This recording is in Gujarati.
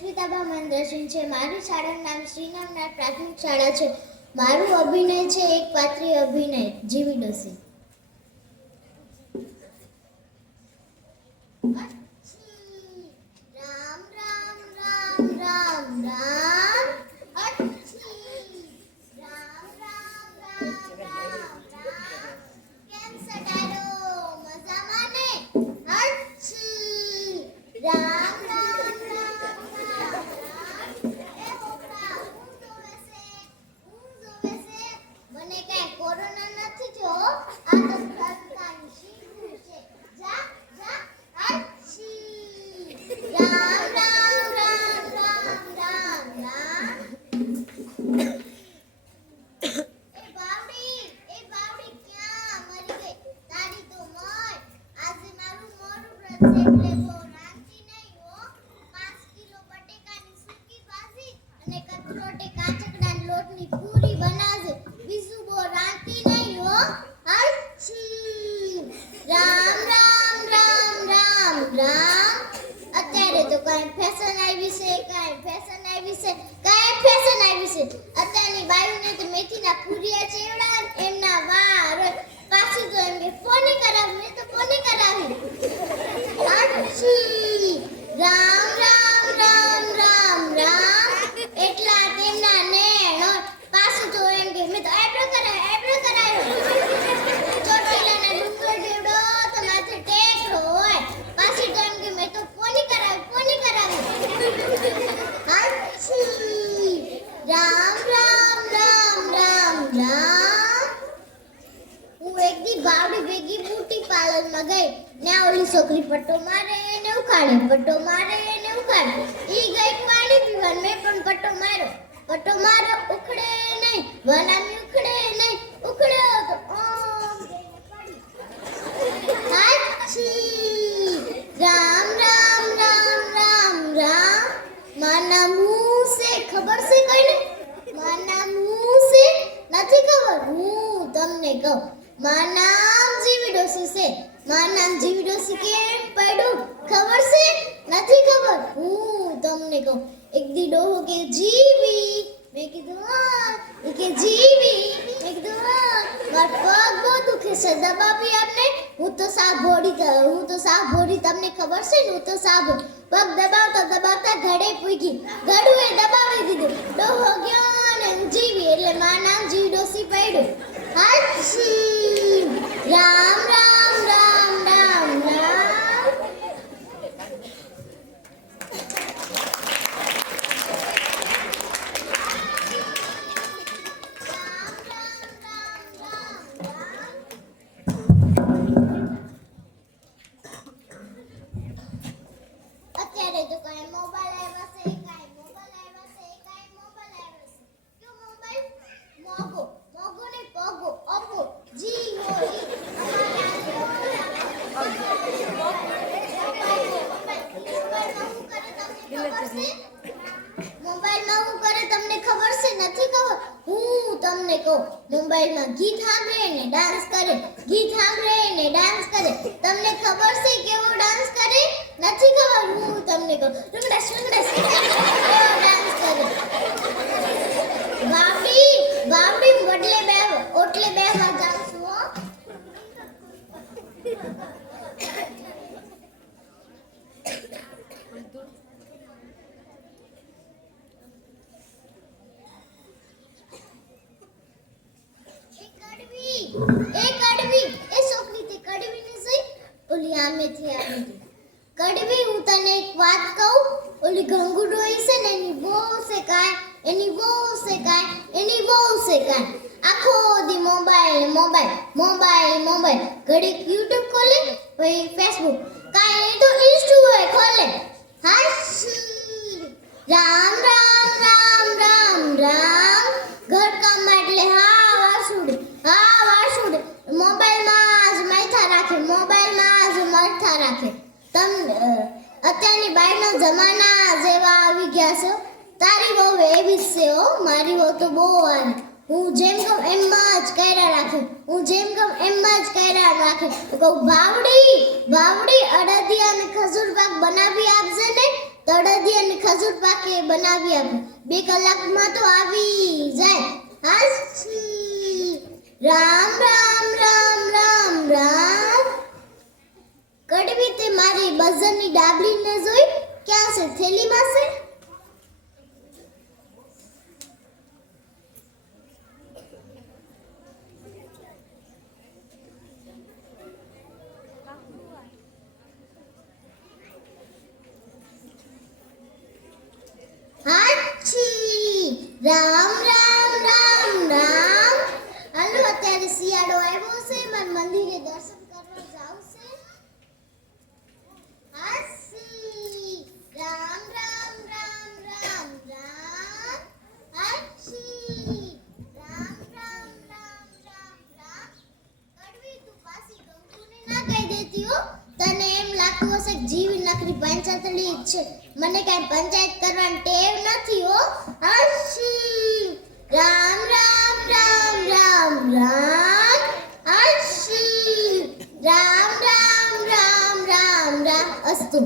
યશવિતાબા મહેન્દ્રસિંહ છે. મારી શાળાનું નામ શ્રીનામનાથ પ્રાથમિક શાળા છે. મારું અભિનય છે એક પાત્રીય અભિનય જીવી ડોસી. રામ રામ રામ રામ રામ અચ્છી. રામ રામ રામ રામ રામ કેમ સટાડો મજામાં ને અચ્છી. રામ રામ રામ રામ રામ એ હોપડા હું જોવે છે મને કઈ કોરોના નથી જો આ તો પ્રસ્તાની શીખવું છે. જા જા અચ્છી. રામ રામ રામ રામ રામ રામ એ બાવડી ક્યાં મરી ગઈ તારી તો મોર. આજે મારું મોરું વ્રત છે એટલે બહુ રાંધતી નહીં હો. 5 કિલો બટેકાની સૂકી ભાજી અને કથરોટે કાચકડાના લોટની પૂરી બનાવજે. બીજું બહુ રાંધતી નહીં હો અચ્છી. રામ રામ રામ રામ રામ અત્યારે તો કાંઈ ફેશન આવી છે અત્યારની બાયુને તો મેથીના પૂરિયા ચેવડા એમના વાર પાછું તો એમ કે ફોને કરાવી મેં તો ફોને કરાવી અચ્છી. રામ રામ રામ રામ રામ એટલા તેમના નેણ પાછું તો એમ કે મેં તો આઈબ્રો કરાવ્યો ચોટીલાના ડુંગર જેવડો તો માથે ટેકરો હોય પાછી તો એમ કે મેં તો ફોને કરાવી અચ્છી. રામ રામ રામ રામ રામ હું એક દી બાવડી ભેગી બ્યુટી પાર્લરમાં ગઈ ને ઓલી છોકરી પટ્ટો મારે ને ઉખાડે ઈ ગઈ પાણી પીવા મેં પણ પટ્ટો માર્યો ઉખડે નહીં વનામી ઉખડે નહીં ઉખડ્યો તો અચ્છી. રામ રામ રામ રામ રામ માના મું સે ખબર છે કોઈને માના મું સે નથી ખબર હું તમને કહું મારું નામ જીવી ડોસી કેમ પડ્યું ખબર છે નથી ખબર હું તમને કહું. એક દી ડોહો કે જીવી મેં કીધું હા એ કે જીવી મેં કીધું હા મારો પગ બહુ દુખે છે દબાવી આપને હું તો સાફ ભોળી તમને ખબર છે ને હું તો સાફ પગ દબાવતા ઘડે પૂગી ગળું એ દબાવી દીધું ડોહો ગયો ને જીવી એટલે મારું નામ જીવી ડોસી પડ્યું અચ્છી. રામ રામ રામ રામ રામ અત્યારે તો કાંઈ મોબાઈલ આવ્યા છે કયો મોબાઈલ મોગો ને પગો અપો જી હોય મોબાઈલમાં હું કરે તમને ખબર છે નથી ખબર હું તમને કહું મોબાઈલમાં ગીત સાંભળે ને ડાન્સ કરે તમને ખબર છે કેવો ડાન્સ કરે નથી ખબર હું તમને કહું રૂંગડા કેવો ડાન્સ કરે બાવડી ઓટલે બેહવા જાઉં છું હો. એ છોકરી તે કડવી ને સહી ઓલી આમેથી કડવી હું તને એક વાત કહું ઓલી ગંગુડોઈ છે ને એની બહુ છે કાય આખો દી મોબાઈલ ઘડીક YouTube ખોલે પછી Facebook કાઈ તો ઇન્સ્ટુ હોય ખોલે હાશી. રામ રામ રામ રામ રામ ઘર કામ એટલે હા વાસુડે મોબાઈલમાં જ માથા રાખે અત્યારની બાયના જમાના જેવા આવી ગયા છે. તારી બહુ એવી જ છે હો મારી બહુ તો બહુ આને હું જેમ કહું એમ જ કર્યા રાખે તો કહું બાવડી અડદિયા અને ખજૂર પાક બનાવી આપજે ને તળદી અને ખજૂર પાકે બનાવી આપું 2 કલાકમાં તો આવી જાય હાશી રામ રામ રામ રામ રામ કડવી તે મારી બઝરની ડાબલીને જોઈ ક્યાં છે થેલીમાં છે રામ રામ રામ રામ હાલો અત્યારે શિયાળો આવ્યો છે મને મંદિરે દર્શન કરવા જાવું છે હાસી રામ રામ રામ રામ રામ હાસી રામ રામ રામ રામ રામ કડવી તું પાછી ગંગુને ના કહી દેતી હો તને એમ લાગતું હશે કે જીવી નકરી પંચાયતલી છે મને કઈ પંચાયત કરવાની ટેવ નથી હો હાશી રામ રામ રામ રામ રામ હાશી રામ રામ રામ રામ રામ અસ્તુ